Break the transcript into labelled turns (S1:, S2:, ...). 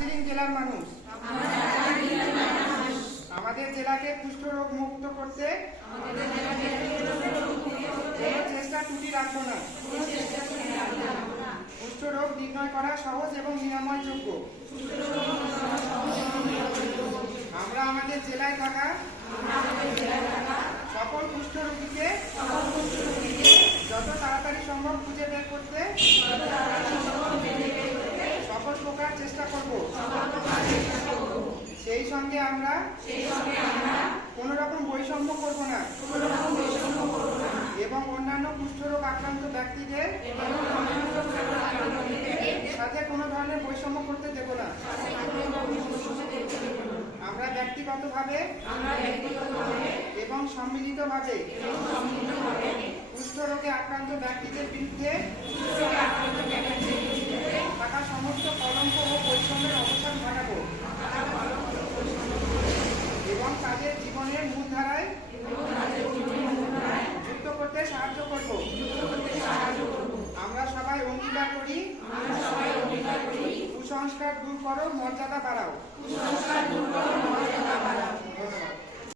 S1: দার্জিলিং জেলার মানুষ। আমাদের জেলাকে কুষ্ঠরোগ মুক্ত করতে চেষ্টা ত্রুটি রাখব না। কুষ্ঠরোগ নির্ণয় করা সহজ এবং নিরাময়যোগ্য। আমরা আমাদের জেলায় থাকা সকল কুষ্ঠ রোগীকে যত তাড়াতাড়ি সম্ভব খুঁজে বের করতে সকল প্রকার চেষ্টা করব সেই সঙ্গে আমরা কোনো রকম বৈষম্য করব না। এবং অন্যান্য কুষ্ঠরোগ আক্রান্ত ব্যক্তিদের সাথে কোনো ধরনের বৈষম্য করতে দেব না। আমরা ব্যক্তিগতভাবে এবং সম্মিলিতভাবে কুষ্ঠরোগে আক্রান্ত ব্যক্তিদের বিরুদ্ধে কুসংস্কার দূর করো মর্যাদা বাড়াও। ধন্যবাদ